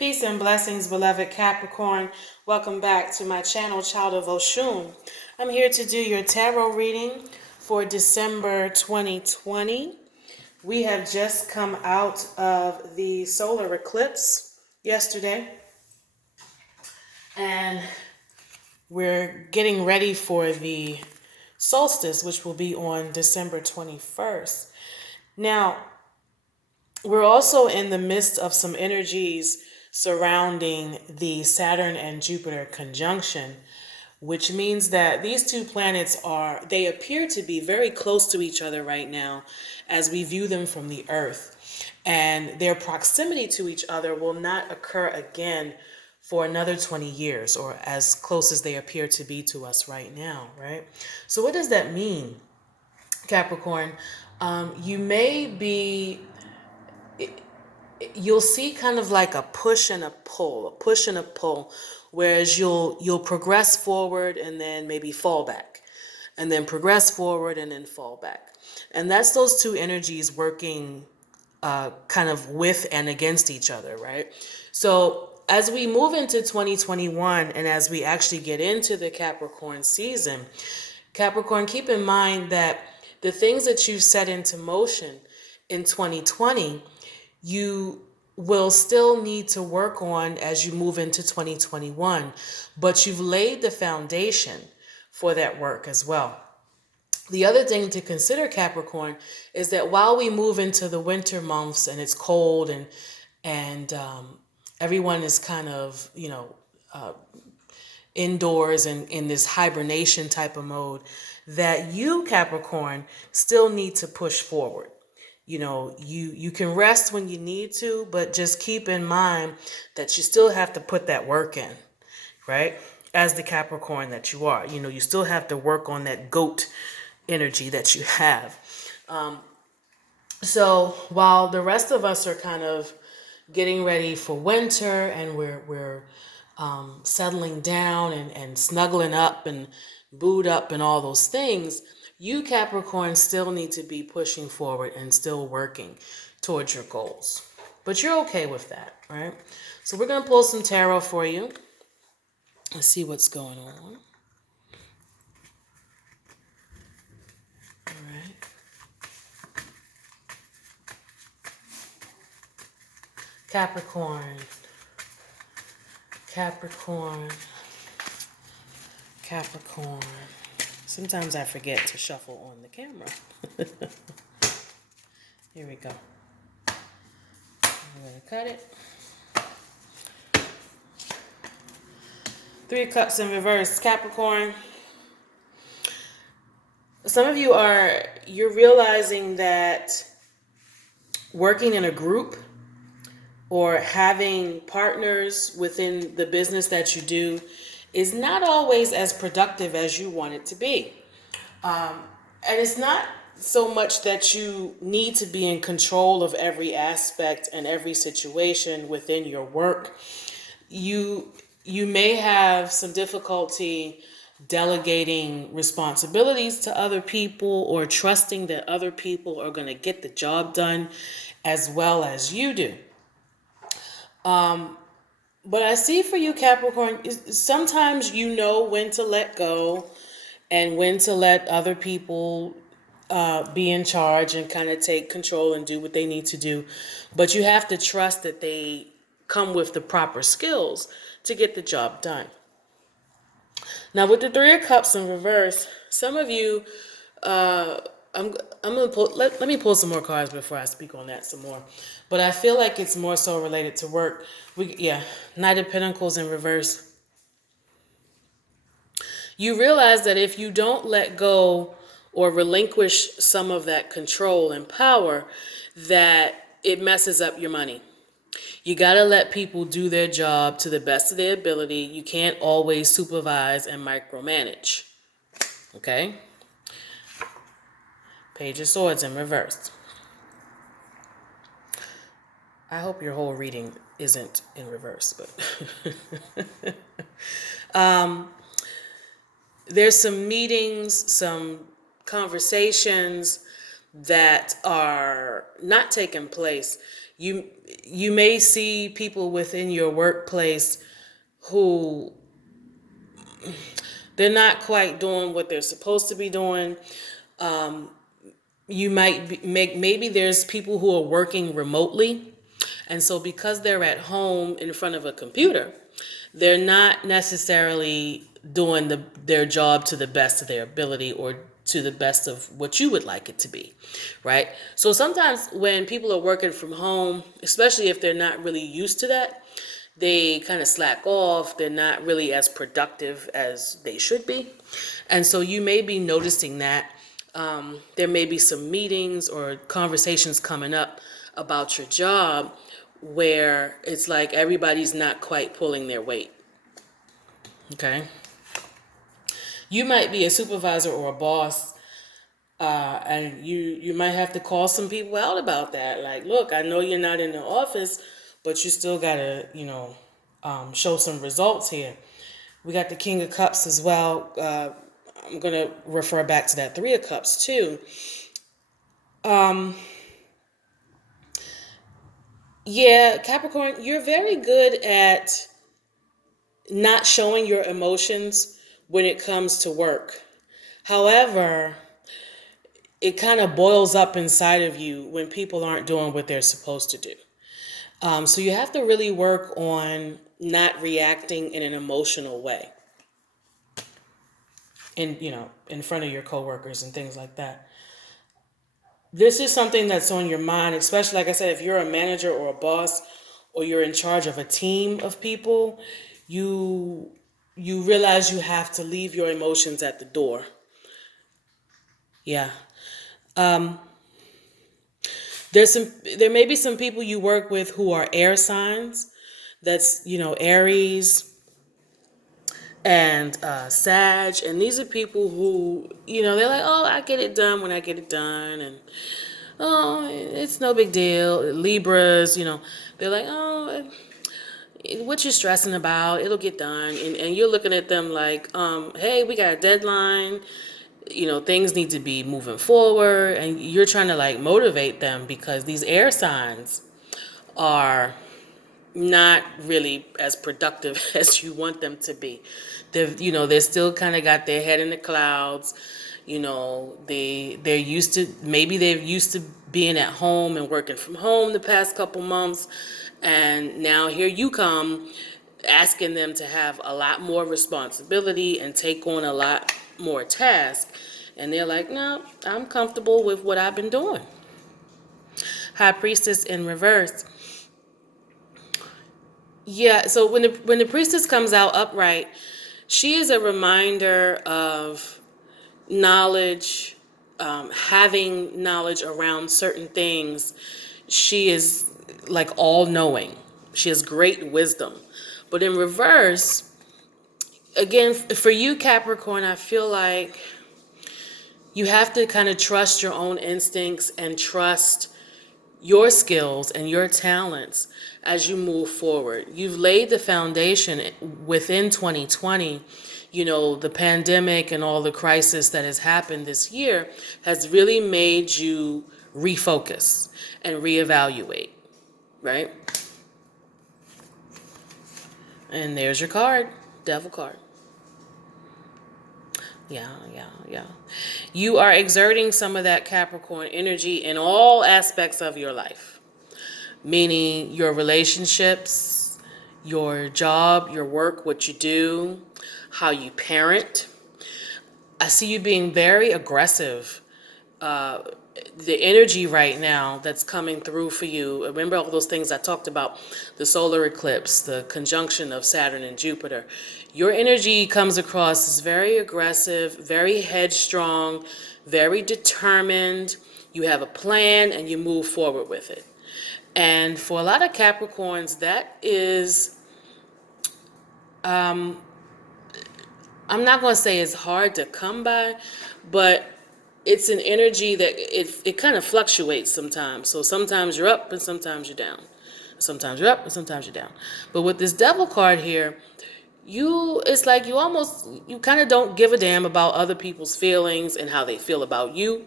Peace and blessings, beloved Capricorn. Welcome back to my channel, Child of Oshun. I'm here to do your tarot reading for December 2020. We have just come out of the solar eclipse yesterday, and we're getting ready for the solstice, which will be on December 21st. Now, we're also in the midst of some energies surrounding the Saturn and Jupiter conjunction, which means that these two planets they appear to be very close to each other right now as we view them from the Earth. And their proximity to each other will not occur again for another 20 years, or as close as they appear to be to us right now, right? So what does that mean, Capricorn? You may be you'll see kind of like a push and a pull, whereas you'll progress forward and then maybe fall back, and then progress forward and then fall back. And that's those two energies working kind of with and against each other, right? So as we move into 2021 and as we actually get into the Capricorn season, Capricorn, keep in mind that the things that you've set into motion in 2020, you will still need to work on as you move into 2021, but you've laid the foundation for that work as well. The other thing to consider, Capricorn, is that while we move into the winter months and it's cold and everyone is kind of, indoors and in this hibernation type of mode, that you, Capricorn, still need to push forward. You can rest when you need to, but just keep in mind that you still have to put that work in, right? As the Capricorn that you are, you still have to work on that goat energy that you have. So while the rest of us are kind of getting ready for winter and we're settling down and snuggling up and booed up and all those things, you, Capricorn, still need to be pushing forward and still working towards your goals. But you're okay with that, right? So we're going to pull some tarot for you. Let's see what's going on. All right. Capricorn. Sometimes I forget to shuffle on the camera. Here we go. I'm going to cut it. 3 of Cups in reverse. Capricorn. Some of you're realizing that working in a group or having partners within the business that you do is not always as productive as you want it to be. And it's not so much that you need to be in control of every aspect and every situation within your work. You may have some difficulty delegating responsibilities to other people or trusting that other people are going to get the job done as well as you do. But I see for you, Capricorn, sometimes you know when to let go and when to let other people be in charge and kind of take control and do what they need to do. But you have to trust that they come with the proper skills to get the job done. Now, with the 3 of Cups in reverse, some of you, I'm gonna pull. Let me pull some more cards before I speak on that some more. But I feel like it's more so related to work. Knight of Pentacles in reverse. You realize that if you don't let go or relinquish some of that control and power, that it messes up your money. You got to let people do their job to the best of their ability. You can't always supervise and micromanage. Okay? Page of Swords in reverse. I hope your whole reading isn't in reverse, but there's some meetings, some conversations that are not taking place. You you may see people within your workplace who they're not quite doing what they're supposed to be doing. You might maybe there's people who are working remotely, and so because they're at home in front of a computer, they're not necessarily doing their job to the best of their ability or to the best of what you would like it to be, right? So sometimes when people are working from home, especially if they're not really used to that, they kind of slack off. They're not really as productive as they should be. And so you may be noticing that. There may be some meetings or conversations coming up about your job where it's like everybody's not quite pulling their weight. Okay. You might be a supervisor or a boss, and you might have to call some people out about that. Like, look, I know you're not in the office, but you still gotta, show some results here. We got the King of Cups as well. I'm gonna refer back to that Three of Cups too. Yeah, Capricorn, you're very good at not showing your emotions when it comes to work. However, it kind of boils up inside of you when people aren't doing what they're supposed to do. So you have to really work on not reacting in an emotional way in front of your coworkers and things like that. This is something that's on your mind, especially like I said, if you're a manager or a boss or you're in charge of a team of people, you you realize you have to leave your emotions at the door. Yeah. There may be some people you work with who are air signs. That's, Aries and Sag, and these are people who, they're like, oh, I get it done when I get it done, and oh, it's no big deal. Libras, they're like, oh, what you stressing about? It'll get done, and you're looking at them like, hey, we got a deadline. Things need to be moving forward, and you're trying to like motivate them because these air signs are not really as productive as you want them to be. They're still kind of got their head in the clouds. They're used to, maybe they're used to being at home and working from home the past couple months, and now here you come asking them to have a lot more responsibility and take on a lot more tasks, and they're like, no, I'm comfortable with what I've been doing. High Priestess in reverse. Yeah, so when the priestess comes out upright, she is a reminder of knowledge, having knowledge around certain things. She is like all knowing. She has great wisdom. But in reverse, again, for you, Capricorn, I feel like you have to kind of trust your own instincts and trust your skills and your talents as you move forward. You've laid the foundation within 2020. The pandemic and all the crisis that has happened this year has really made you refocus and reevaluate, right? And there's your card, Devil card. Yeah. You are exerting some of that Capricorn energy in all aspects of your life, meaning your relationships, your job, your work, what you do, how you parent. I see you being very aggressive. The energy right now that's coming through for you, remember all those things I talked about, the solar eclipse, the conjunction of Saturn and Jupiter. Your energy comes across as very aggressive, very headstrong, very determined. You have a plan and you move forward with it. And for a lot of Capricorns, that is, I'm not going to say it's hard to come by, but it's an energy that it kind of fluctuates sometimes. So sometimes you're up and sometimes you're down. Sometimes you're up and sometimes you're down. But with this Devil card here, it's like you kind of don't give a damn about other people's feelings and how they feel about you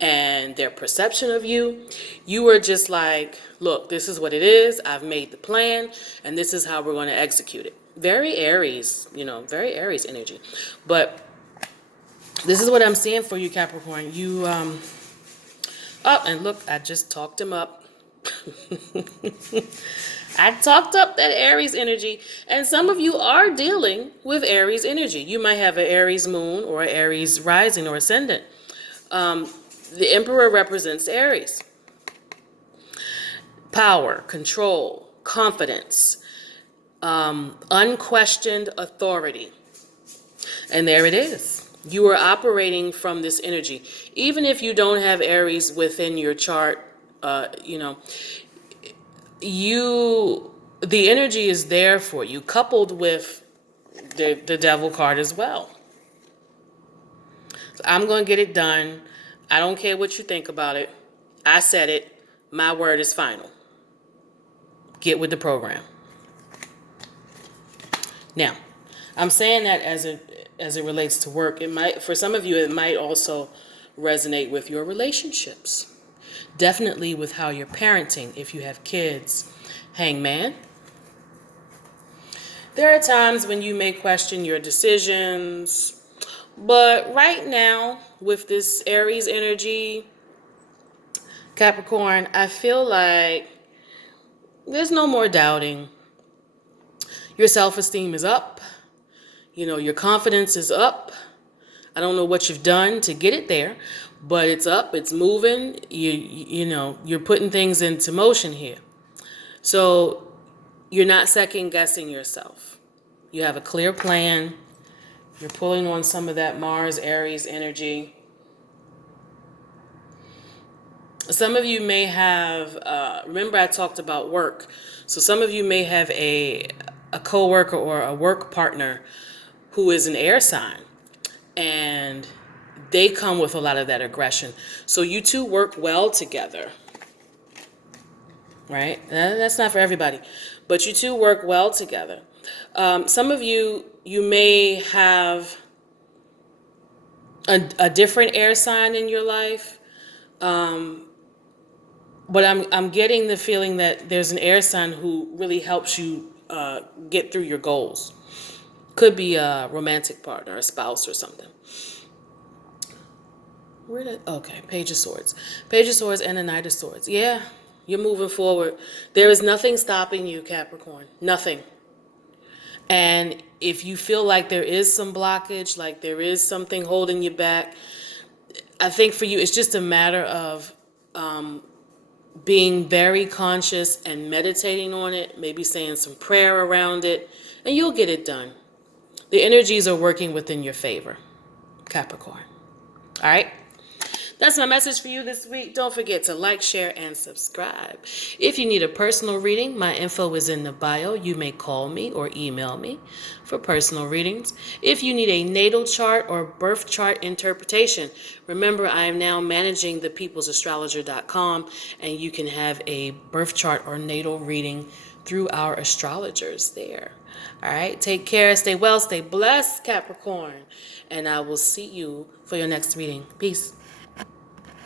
and their perception of you. You are just like, look, this is what it is. I've made the plan and this is how we're going to execute it. Very Aries, very Aries energy. But this is what I'm seeing for you, Capricorn. Oh, and look, I just talked him up. I talked up that Aries energy, and some of you are dealing with Aries energy. You might have an Aries moon or an Aries rising or ascendant. The Emperor represents Aries. Power, control, confidence, unquestioned authority. And there it is. You are operating from this energy. Even if you don't have Aries within your chart, the energy is there for you, coupled with the devil card as well. So I'm going to get it done. I don't care what you think about it. I said it. My word is final. Get with the program. Now, I'm saying that as it relates to work. For some of you, it might also resonate with your relationships. Definitely with how you're parenting, if you have kids. Hangman. There are times when you may question your decisions, but right now, with this Aries energy, Capricorn, I feel like there's no more doubting. Your self-esteem is up. Your confidence is up. I don't know what you've done to get it there, but it's up, it's moving. You're putting things into motion here. So you're not second guessing yourself. You have a clear plan. You're pulling on some of that Mars Aries energy. Some of you may have, remember I talked about work. So some of you may have a coworker or a work partner who is an air sign. And they come with a lot of that aggression. So you two work well together. Right? That's not for everybody. But you two work well together. Some of you may have a different air sign in your life. But I'm getting the feeling that there's an air sign who really helps you get through your goals. Could be a romantic partner, a spouse or something. Okay, Page of Swords. Page of Swords and the Knight of Swords. Yeah, you're moving forward. There is nothing stopping you, Capricorn. Nothing. And if you feel like there is some blockage, like there is something holding you back, I think for you it's just a matter of being very conscious and meditating on it, maybe saying some prayer around it, and you'll get it done. The energies are working within your favor, Capricorn. All right? That's my message for you this week. Don't forget to like, share, and subscribe. If you need a personal reading, my info is in the bio. You may call me or email me for personal readings. If you need a natal chart or birth chart interpretation, remember I am now managing thepeoplesastrologer.com, and you can have a birth chart or natal reading through our astrologers there. All right, take care, stay well, stay blessed, Capricorn, and I will see you for your next reading. Peace.